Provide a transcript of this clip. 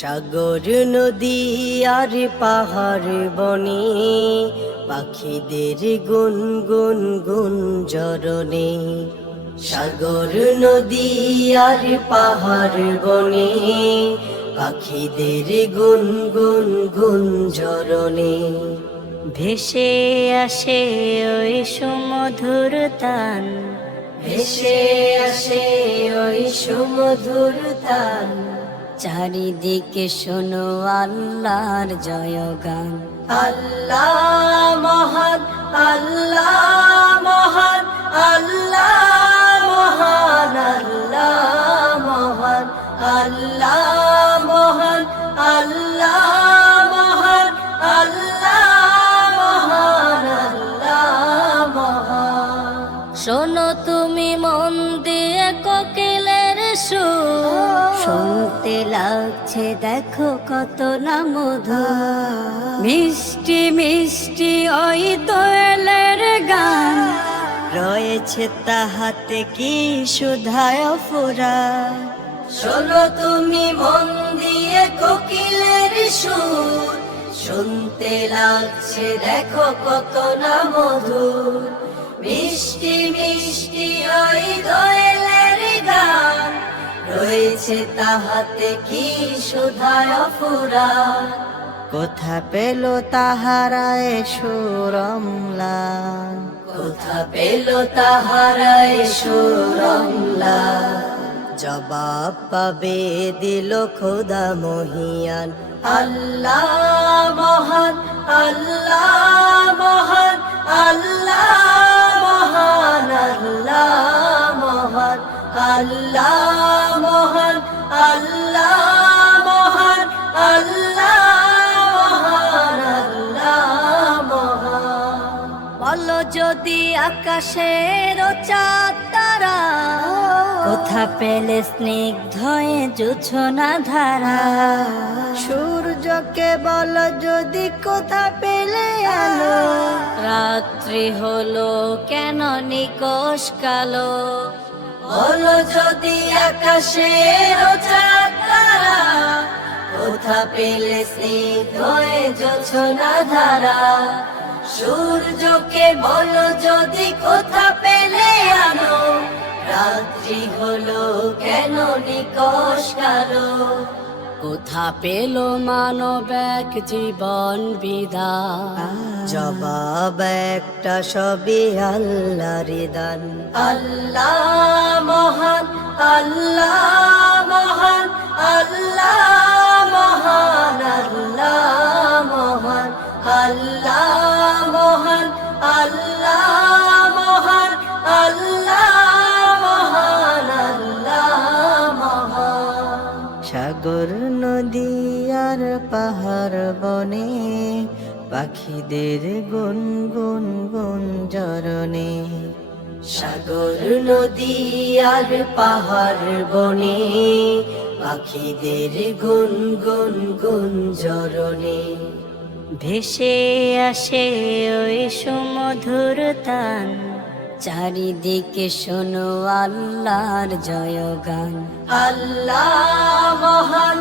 সাগর নদী আর পাহাড় বনে পাখিদের গুনগুন গুঞ্জরণে। সাগর নদী আর পাহাড় বনে পাখিদের গুনগুন গুঞ্জরণে। ভেসে আসে ওই সুমধুর তান, ভেসে আসে ওই সুমধুর তান। চারিদিকে শোনো আল্লাহর জয়গান। আল্লাহ মহান, আল্লাহ মহান, আল্লাহ মহান, আল্লাহ মহান, আল্লাহ মহান, আল্লাহ মহান, আল্লাহ মহান, আল্লাহ মহান। শোনো তুমি মন দিয়ে কোকিলের সুর, শুনতে লাগছে দেখো কত না মধুর। মিষ্টি মিষ্টি ওই দোয়েলের গান, রয়েছে তাহাতে কি সুধায় ফুরা। শোনো তুমি মন দিয়ে কোকিলের সুর, শুনতে লাগছে দেখো কত না মধুর। মিষ্টি মিষ্টি ওই দোয়েলের গান, রয়েছে তাহাতে কি সুধায় ফুরা। কোথা পেল তাহারায় সুরমলা, কোথা পেল তাহারায় সুরমলা। জবাব পাবে দিল খোদা মহিয়ান। আল্লাহ মহান, আল্লাহ মহান, আল্লাহ মহান, আল্লাহ মহান, আল্লাহ মহান, আল্লাহ মহান, আল্লাহ মহান, আল্লাহ মহান। বলো যদি আকাশের চাঁদ তারা, কোথা পেলে স্নিগ্ধ জোছনা ধারা। সূর্যকে বল যদি কোথা পেলে আলো, রাত্রি হলো কেন নিকশ কালো। বলো যদি আকাশের চাঁদ তারা, কোথা পেলে স্নিগ্ধ জোছনা ধারা। সূর্যকে বলো যদি কোথা পেলে আলো, রাত্রি হলো কেন নিকশ কালো। কোথা পেল মানব এক জীবন বিধান, জবাব একটা সবই আল্লাহর দান। আল্লাহ মহান, আল্লাহ মহান, আল্লাহ মহান, আল্লাহ মহান, আল্লাহ মহান, আল্লাহ মহান, আল্লাহ মহান, আল্লাহ মহান। সাগর নদী আর পাহাড় বনে পাখিদের গুনগুন গুঞ্জরণে। সাগর নদী আর পাহাড় বনে পাখিদের গুনগুন গুঞ্জরণে। ভেসে আসে ওই সুমধুর তান, চারিদিকে শোনো আল্লাহর জয়গান। আল্লাহ মহান,